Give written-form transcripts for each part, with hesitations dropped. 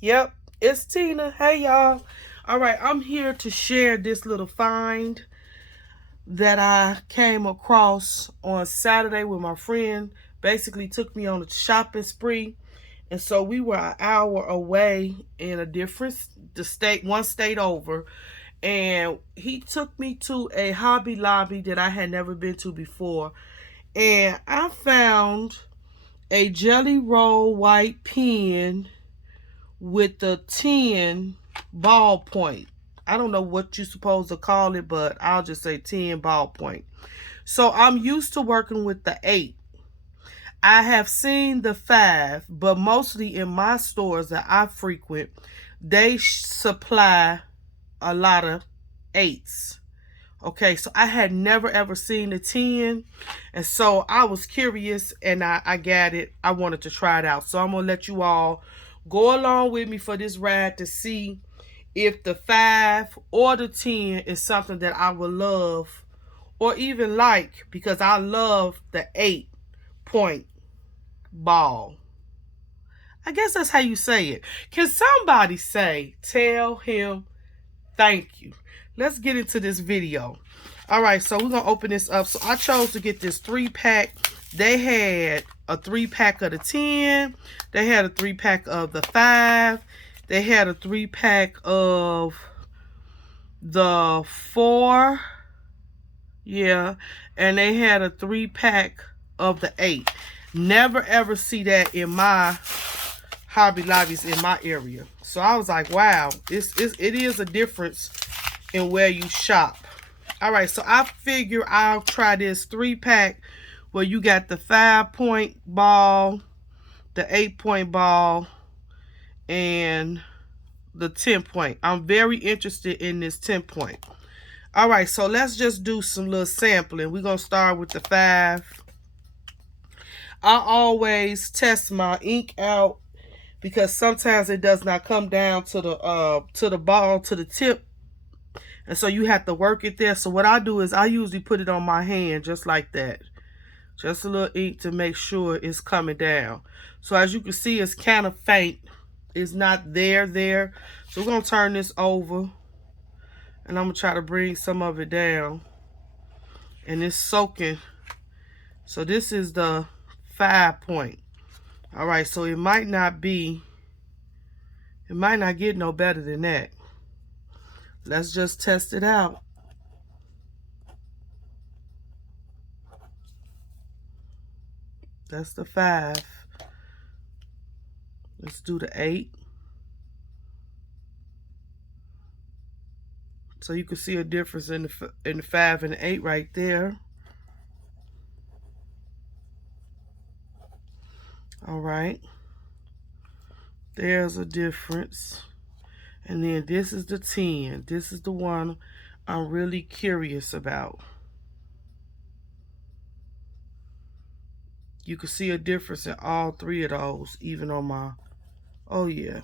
Yep, it's Tina. Hey, y'all. All right, I'm here to share this little find that I came across on Saturday with my friend. Basically, took me on a shopping spree. And so we were an hour away in a different the state, one state over. And he took me to a Hobby Lobby that I had never been to before. And I found a Jelly Roll white pen with the 10 ballpoint. I don't know what you're supposed to call it, but I'll just say 10 ballpoint. So I'm used to working with the 8. I have seen the 5, but mostly in my stores that I frequent, they supply a lot of 8s. Okay, so I had never ever seen the 10. And so I was curious and I got it. I wanted to try it out. So I'm going to let you all go along with me for this ride to see if the 5 or the 10 is something that I would love or even like, because I love the 8-point ball. I guess that's how you say it. Can somebody say, tell him thank you? Let's get into this video. All right, so we're going to open this up. So I chose to get this 3-pack. They had a 3-pack of the 10. They had a 3-pack of the 5. They had a 3-pack of the 4. Yeah. And they had a 3-pack of the 8. Never ever see that in my Hobby Lobbies in my area. So I was like, wow, it is a difference in where you shop. All right, so I figure I'll try this 3-pack where you got the 5-point ball, the 8-point ball, and the 10-point. I'm very interested in this 10-point. All right, so let's just do some little sampling. We're going to start with the 5. I always test my ink out because sometimes it does not come down to the ball, to the tip. And so you have to work it there. So what I do is I usually put it on my hand just like that. Just a little ink to make sure it's coming down. So as you can see, it's kind of faint. It's not there. So we're going to turn this over. And I'm going to try to bring some of it down. And it's soaking. So this is the 5-point. All right, so it might not get no better than that. Let's just test it out. That's the 5. Let's do the 8. So you can see a difference in the 5 and the 8 right there. All right. There's a difference. And then this is the 10. This is the one I'm really curious about. You can see a difference in all 3 of those, even on my, oh yeah.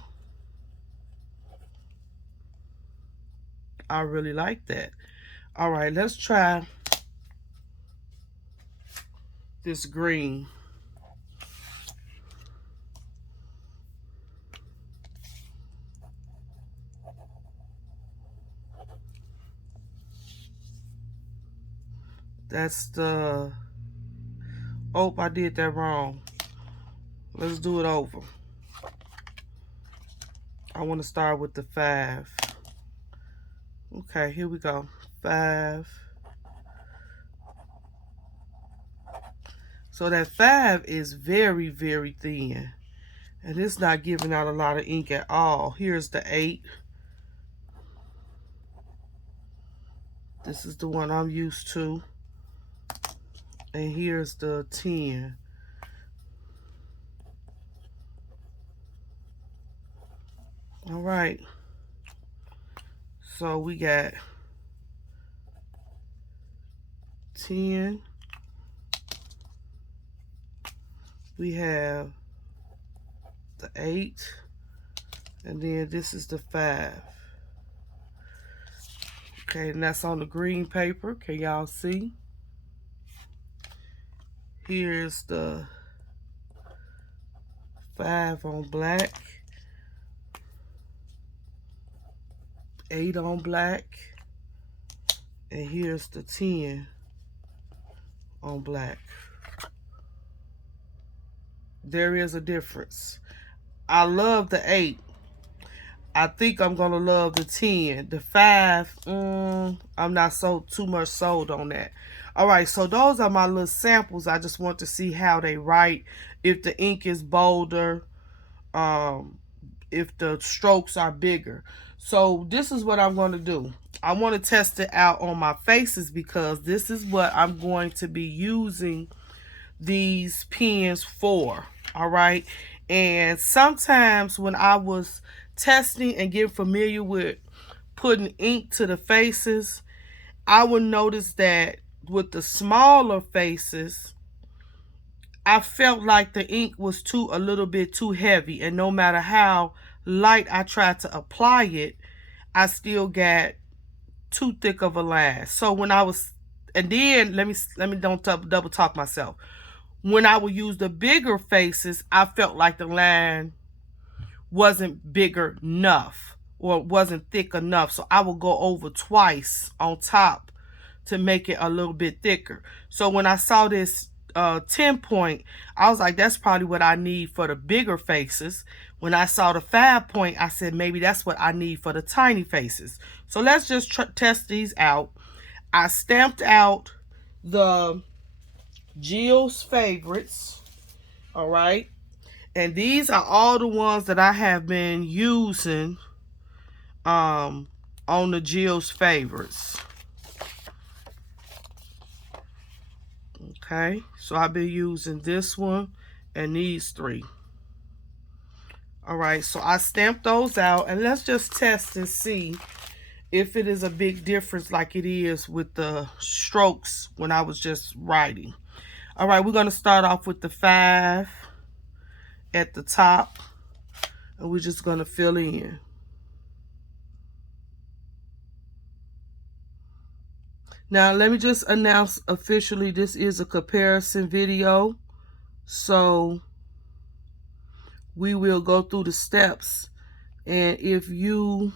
I really like that. All right, let's try this green. That's the, oh, I did that wrong. Let's do it over. I want to start with the 5. Okay, here we go. 5. So that 5 is very, very thin. And it's not giving out a lot of ink at all. Here's the 8. This is the one I'm used to. And here's the 10. All right. So we got 10. We have the 8. And then this is the 5. Okay, and that's on the green paper. Can y'all see? Here's the 5 on black. 8 on black, and here's the 10 on black. There is a difference. I love the 8. I think I'm gonna love the 10. The 5, I'm not so too much sold on that. All right, so those are my little samples. I just want to see how they write, if the ink is bolder, if the strokes are bigger. So this is what I'm going to do. I want to test it out on my faces because this is what I'm going to be using these pens for. All right. And sometimes when I was testing and getting familiar with putting ink to the faces, I would notice that with the smaller faces, I felt like the ink was a little bit too heavy, and no matter how light I tried to apply it, I still got too thick of a line. So when I was, and then let me don't double talk myself. When I would use the bigger faces, I felt like the line wasn't bigger enough or wasn't thick enough. So I would go over twice on top to make it a little bit thicker. So when I saw this 10 point, I was like, that's probably what I need for the bigger faces. When I saw the 5 point, I said, maybe that's what I need for the tiny faces. So let's just test these out. I stamped out the Jill's favorites. All right. And these are all the ones that I have been using on the Jill's favorites. Okay, so I've been using this one and these 3. All right, so I stamped those out, and let's just test and see if it is a big difference like it is with the strokes when I was just writing. All right, we're going to start off with the 5 at the top, and we're just going to fill in. Now, let me just announce officially, this is a comparison video. So we will go through the steps. And if you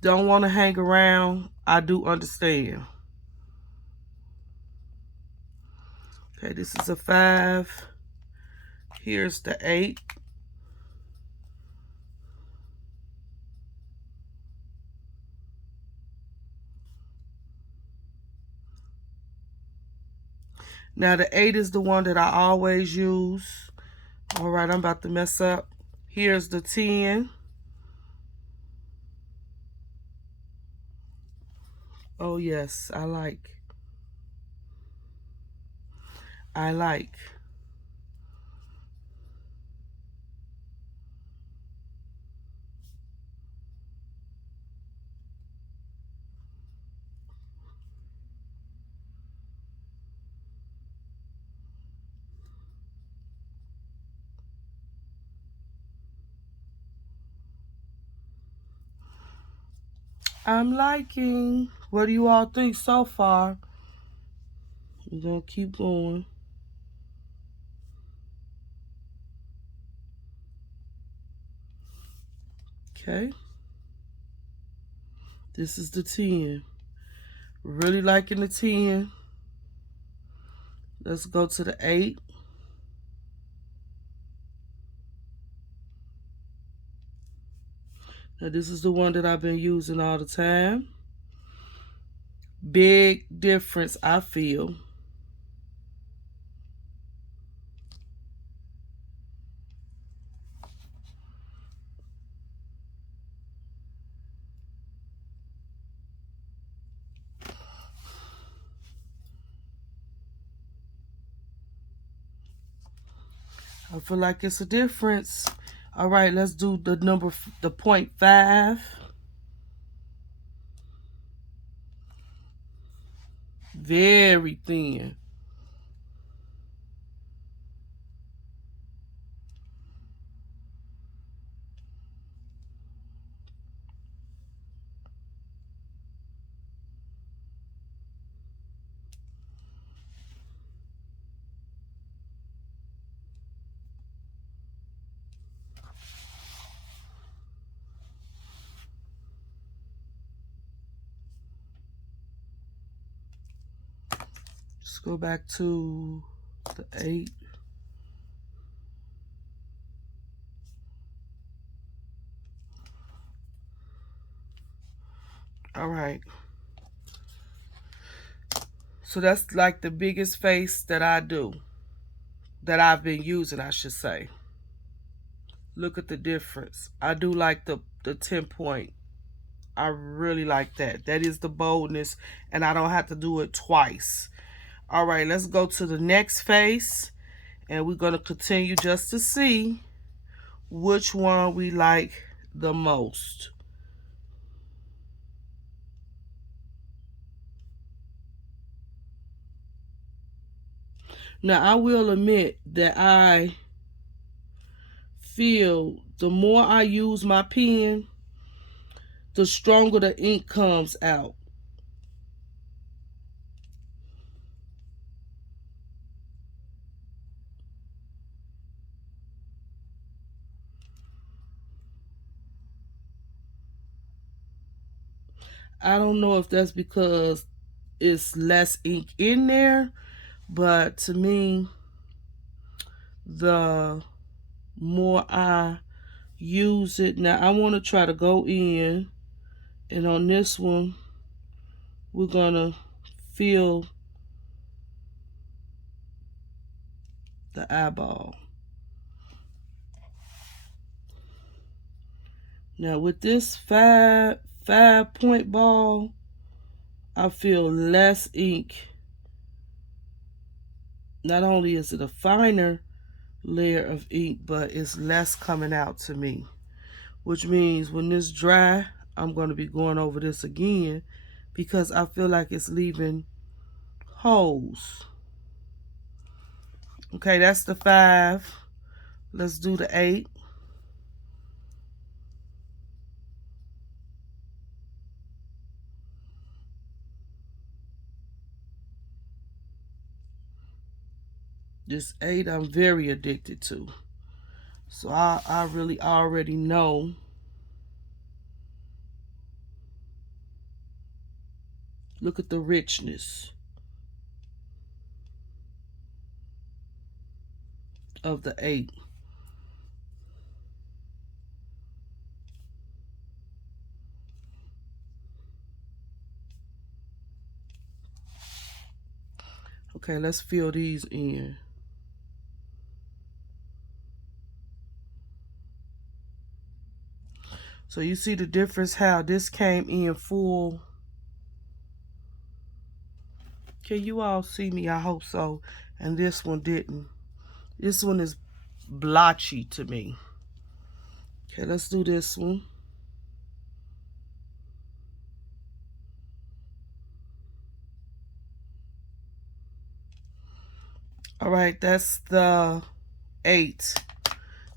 don't want to hang around, I do understand. Okay, this is a 5. Here's the 8. Now the 8 is the one that I always use. All right, I'm about to mess up. Here's the 10. Oh yes, I like. I'm liking. What do you all think so far? We're gonna keep going. Okay. This is the 10. Really liking the 10. Let's go to the 8. Now this is the one that I've been using all the time. Big difference, I feel. I feel like it's a difference. All right, let's do the 0.5. Very thin. go back to the 8. All right. So that's like the biggest face that I do, that I've been using, I should say. Look at the difference. I do like the 10 point. I really like that. That is the boldness, and I don't have to do it twice. All right, let's go to the next face, and we're going to continue just to see which one we like the most. Now, I will admit that I feel the more I use my pen, the stronger the ink comes out. I don't know if that's because it's less ink in there, but to me, the more I use it. Now, I want to try to go in, and on this one, we're going to feel the eyeball. Now, with this five-point ball, I feel less ink. Not only is it a finer layer of ink, but it's less coming out to me, which means when this dry, I'm going to be going over this again because I feel like it's leaving holes. Okay, that's the 5. Let's do the 8. This 8 I'm very addicted to. So I really already know. Look at the richness of the 8. Okay, let's fill these in. So you see the difference how this came in full. Can you all see me? I hope so. And this one didn't. This one is blotchy to me. Okay, let's do this one. All right, that's the 8.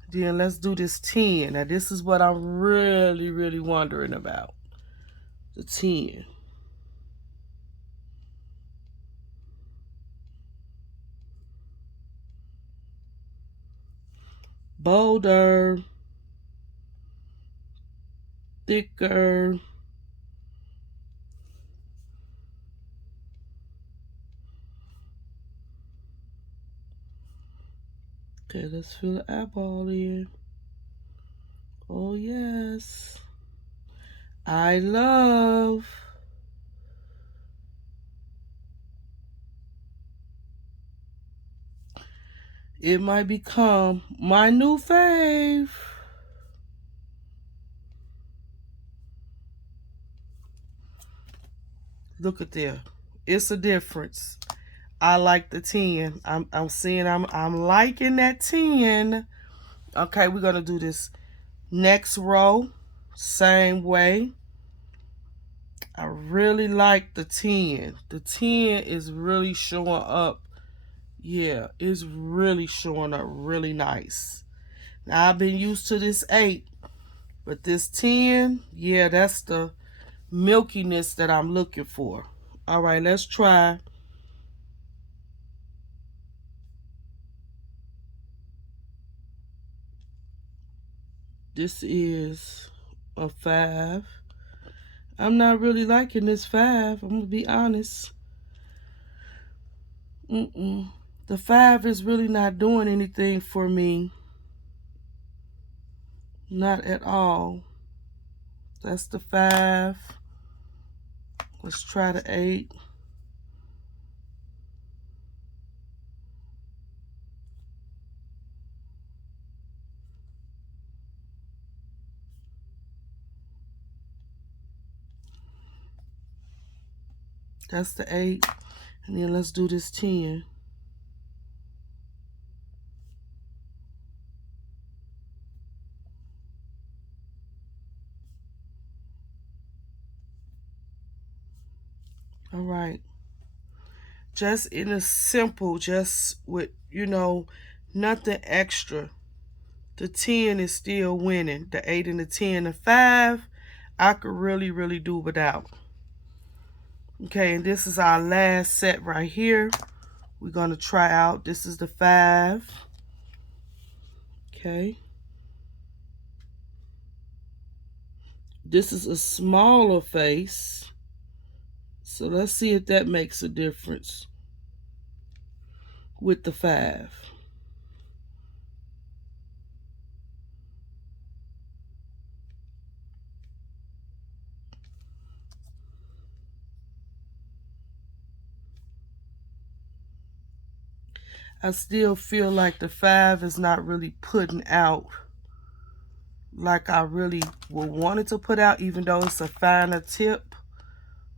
Then let's do this 10. Now this is what I'm really wondering about. The 10. Bolder. Thicker. Okay, let's fill the eyeball in. Oh yes. I love. It might become my new fave. Look at there. It's a difference. I like the 10. I'm seeing I'm liking that 10. Okay, we're gonna do this next row. Same way. I really like the 10. The 10 is really showing up. Yeah, it's really showing up really nice. Now I've been used to this 8, but this 10, yeah, that's the milkiness that I'm looking for. All right, let's try. This is a 5. I'm not really liking this 5. I'm going to be honest. The 5 is really not doing anything for me. Not at all. That's the 5. Let's try the 8. That's the 8. And then let's do this 10. All right. Just in a simple, just with, nothing extra. The 10 is still winning. The 8 and the 10. The 5, I could really, really do without. Okay, and this is our last set right here. We're going to try out. This is the 5. Okay. This is a smaller face. So let's see if that makes a difference with the 5. I still feel like the 5 is not really putting out like I really would want it to put out, even though it's a finer tip,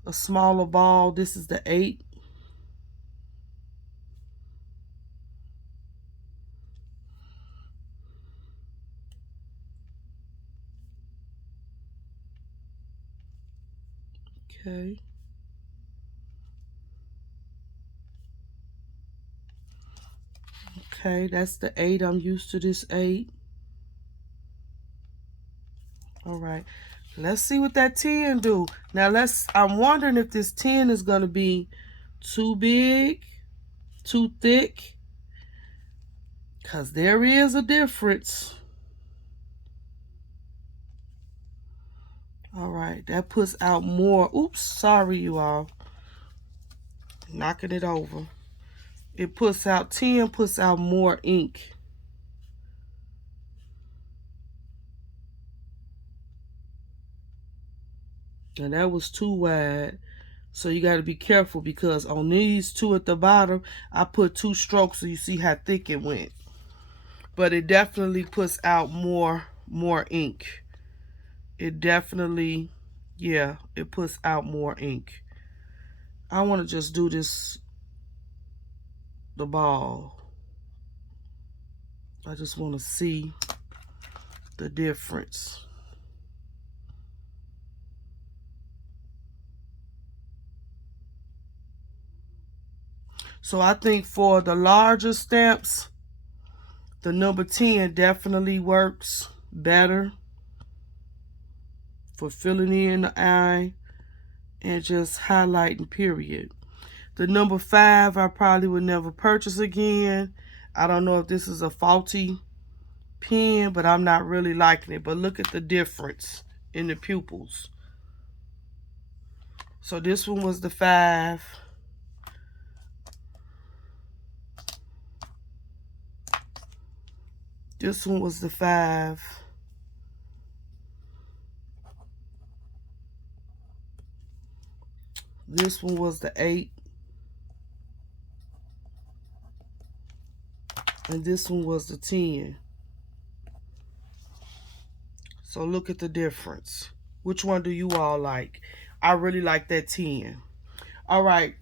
a smaller ball. This is the 8. Okay. Okay, that's the 8. I'm used to this 8. All right. Let's see what that 10 do. Now I'm wondering if this 10 is going to be too big, too thick, because there is a difference. All right, that puts out more. Oops, sorry you all. Knocking it over. It puts out, 10 puts out more ink. And that was too wide. So you got to be careful, because on these 2 at the bottom, I put 2 strokes so you see how thick it went. But it definitely puts out more ink. It definitely, yeah, it puts out more ink. I want to just do this, the ball. I just want to see the difference. So I think for the larger stamps, the number 10 definitely works better for filling in the eye and just highlighting, period. The number 5 I probably would never purchase again. I don't know if this is a faulty pen, but I'm not really liking it. But look at the difference in the pupils. So this one was the 5. This one was the 5. This one was the 8. And this one was the 10. So look at the difference. Which one do you all like? I really like that 10. All right,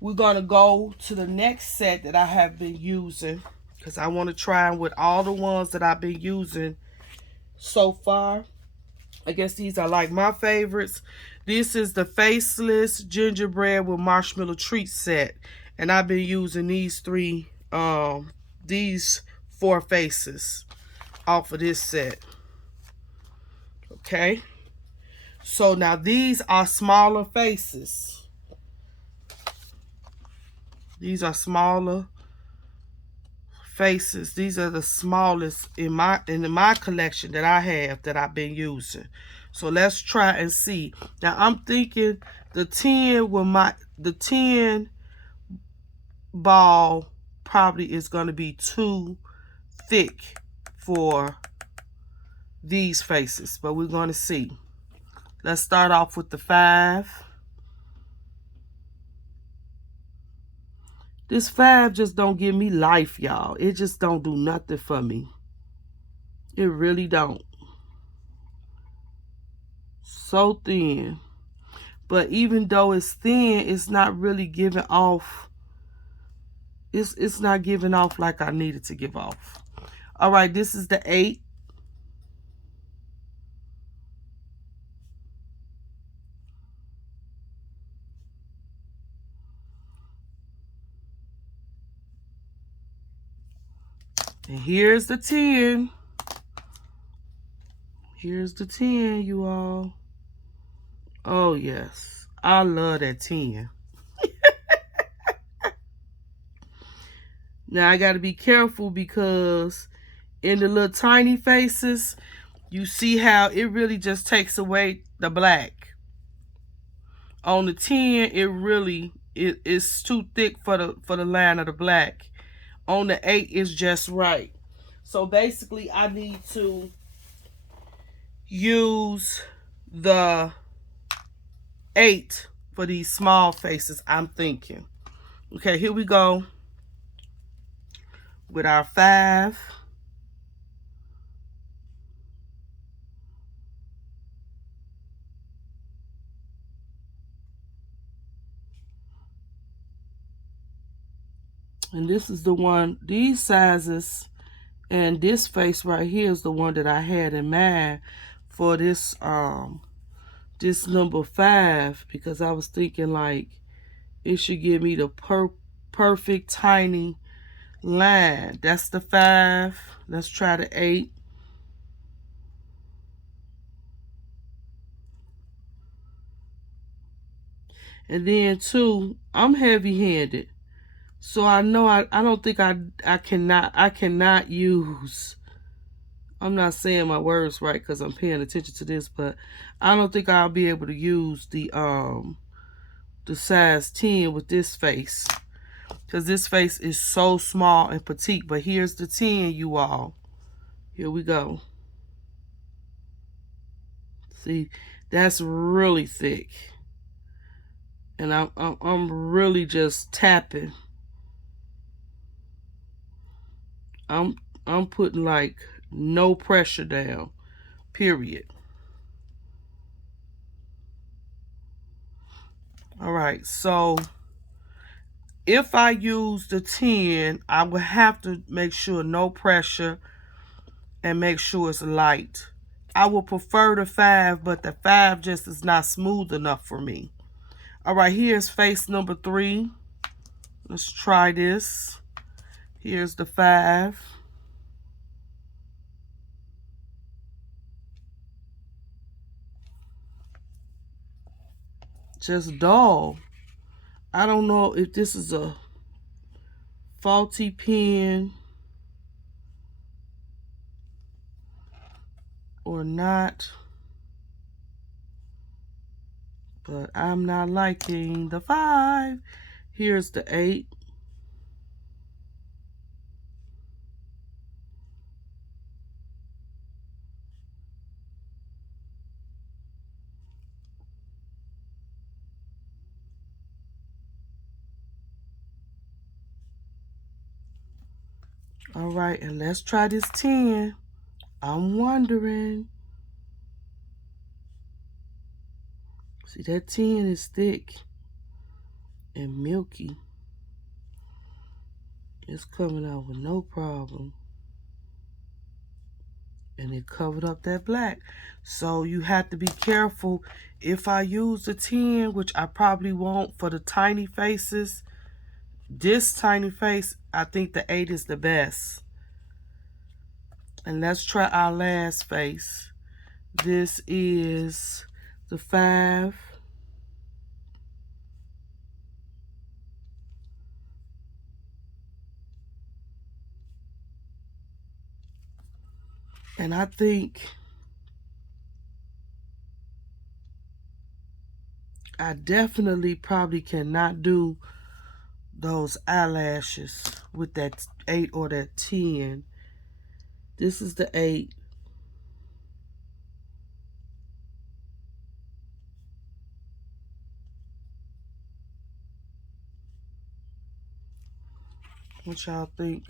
we're going to go to the next set that I have been using, because I want to try them with all the ones that I've been using so far. I guess these are like my favorites. This is the Faceless Gingerbread with Marshmallow Treat set. And I've been using these 4 faces off of this set. Okay. So now these are smaller faces. These are smaller faces. These are the smallest in my collection that I have that I've been using. So let's try and see. Now I'm thinking the 10 ball probably is going to be too thick for these faces, but we're going to see. Let's start off with the 5. This 5 just don't give me life, y'all. It just don't do nothing for me. It really don't. So thin. But even though it's thin, it's not really giving off. It's not giving off like I needed to give off. All right, this is the 8. And here's the 10. Here's the 10, you all. Oh, yes. I love that 10. Now, I got to be careful because in the little tiny faces, you see how it really just takes away the black. On the 10, it's too thick for the line of the black. On the 8, it's just right. So basically, I need to use the 8 for these small faces, I'm thinking. Okay, here we go with our 5. And this is the one, these sizes, and this face right here is the one that I had in mind for this this number 5, because I was thinking like it should give me the perfect tiny line. That's the 5. Let's try the 8. And then 2, I'm heavy-handed. So I know I don't think I cannot use, I'm not saying my words right because I'm paying attention to this, but I don't think I'll be able to use the size 10 with this face, because this face is so small and petite. But here's the 10, you all. Here we go. See, that's really thick, and I'm really just tapping. I'm putting like no pressure down, period. All right, so if I use the 10, I will have to make sure no pressure and make sure it's light. I would prefer the 5, but the 5 just is not smooth enough for me. All right, here's face number 3. Let's try this. Here's the 5. Just dull. I don't know if this is a faulty pen or not, but I'm not liking the 5. Here's the 8. All right, and let's try this 10. I'm wondering. See, that 10 is thick and milky. It's coming out with no problem. And it covered up that black. So you have to be careful. If I use the 10, which I probably won't for the tiny faces, this tiny face, I think the 8 is the best. And let's try our last face. This is the 5. And I think I definitely probably cannot do those eyelashes with that 8 or that 10. This is the 8. What y'all think?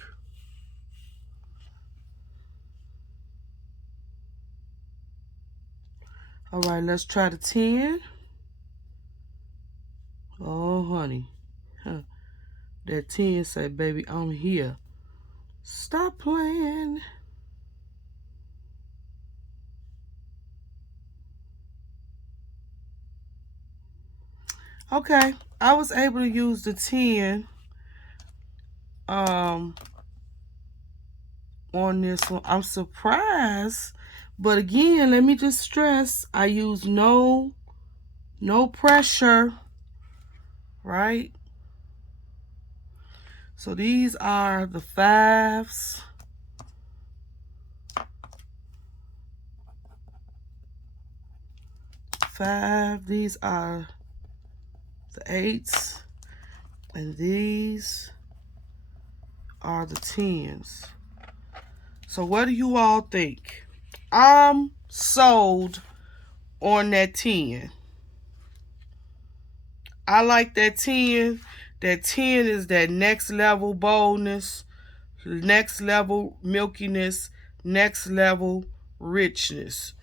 All right, let's try the 10. Oh, honey. Huh. That 10 say, baby, I'm here. Stop playing. Okay, I was able to use the 10 on this one. I'm surprised. But again, let me just stress, I use no pressure, right? So these are the 5s. 5. These are the 8s. And these are the 10s. So what do you all think? I'm sold on that 10. I like that 10. That 10 is that next level boldness, next level milkiness, next level richness.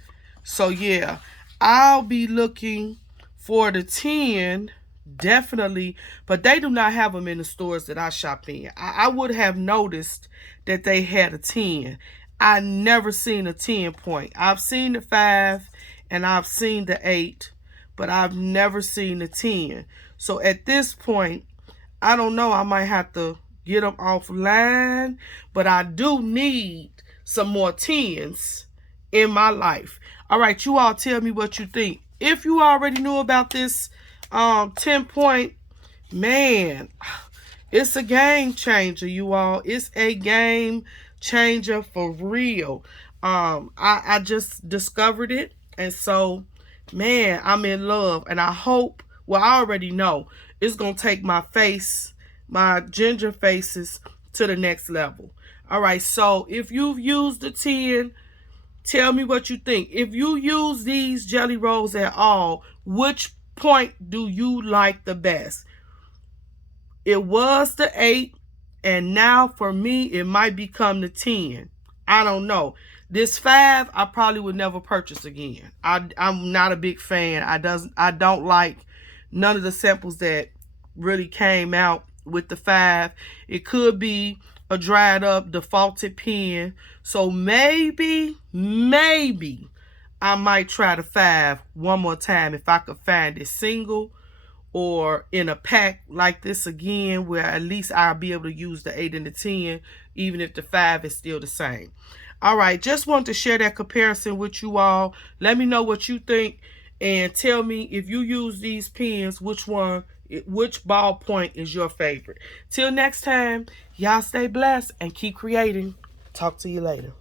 So yeah, I'll be looking for the 10 definitely, but they do not have them in the stores that I shop in. I would have noticed that they had a 10. I never seen a 10 point. I've seen the 5 and I've seen the 8, but I've never seen the 10. So at this point, I don't know. I might have to get them offline, but I do need some more 10s in my life. All right, you all tell me what you think. If you already knew about this 10 point, man, it's a game changer, you all. It's a game changer for real. I just discovered it, and so, man, I'm in love, and I hope, well, I already know, it's going to take my face, my ginger faces, to the next level. All right, so if you've used the 10, tell me what you think. If you use these jelly rolls at all, which point do you like the best? It was the 8, and now for me, it might become the 10. I don't know. This 5, I probably would never purchase again. I'm not a big fan. I don't like none of the samples that really came out with the 5. It could be a dried up, defaulted pen. So maybe I might try the 5 one more time if I could find it single or in a pack like this again, where at least I'll be able to use the 8 and the 10, even if the 5 is still the same. All right, just wanted to share that comparison with you all. Let me know what you think, and tell me if you use these pens, which ballpoint is your favorite. Till next time, y'all stay blessed and keep creating. Talk to you later.